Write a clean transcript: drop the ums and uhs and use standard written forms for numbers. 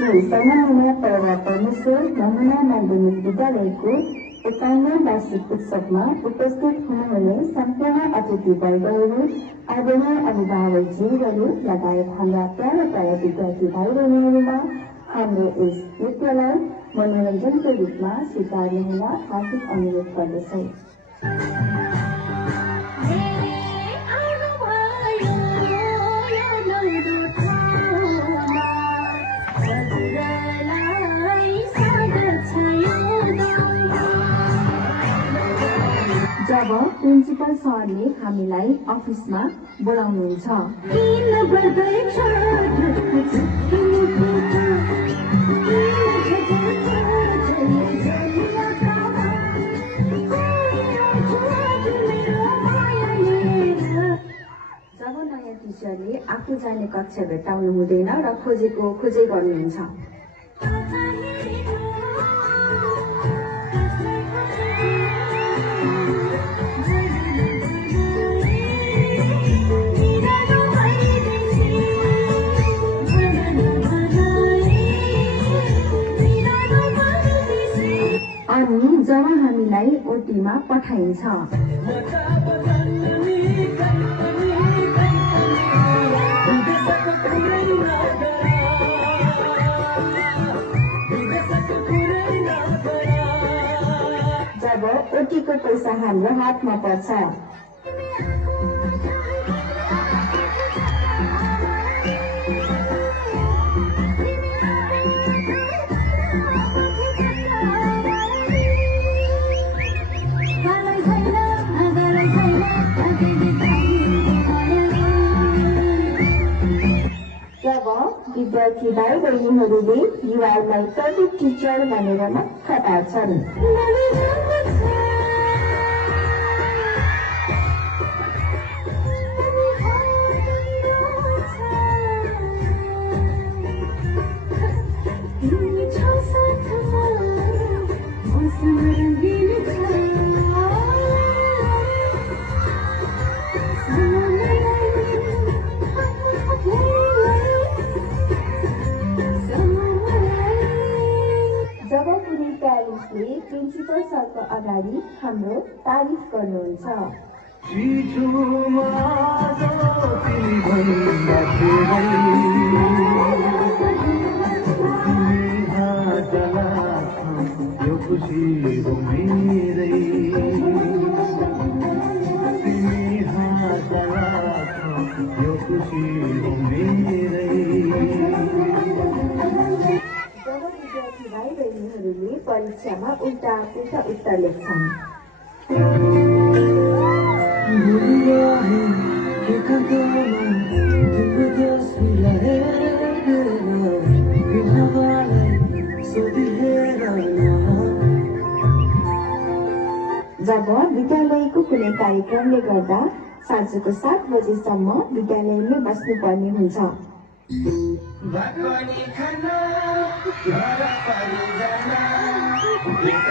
श्री सर्वमान्य परवा परमेश्वर नमुना माध्यमिक विद्यालयको 51 वार्षिक उत्सवमा उपस्थित हुनुहुने सम्पूर्ण अतिथिवर्गहरू, आदरणीय अभिभावकज्यूहरू लगायत हाम्रा प्यारा विद्यार्थी भाइ बहिनीहरूमा हाम्रो यस नृत्यलाई मनोरञ्जनको रूपमा स्वीकार्नु हुन हार्दिक अनुरोध गर्दछौँ। जब प्रिन्सिपल सरले हामीलाई अफिसमा बोलाउनुहुन्छ, जब नयाँ टिचरले आफू जाने कक्षा भेट्टाउनु हुँदैन र खोजेको खोजै गर्नुहुन्छ, अनि जब हामीलाई ओटीमा पठाइन्छ, जब ओटीको पैसा हाम्रो हातमा पर्छ, विद्यार्थी भाइ बहिनीहरूले युवालाई प्रदीप टिचर भनेर मक्ख पार्छन्। प्रिन्सिपल सरको अगाडि हाम्रो तारिफ गर्नुहुन्छ, भाइ बहिनीहरूले परीक्षामा उल्टा पुल्टा उत्तर लेख्छन्। जब विद्यालयको कुनै कार्यक्रमले गर्दा साँझको 7 बजेसम्म विद्यालयमै बस्नुपर्ने हुन्छ। Kita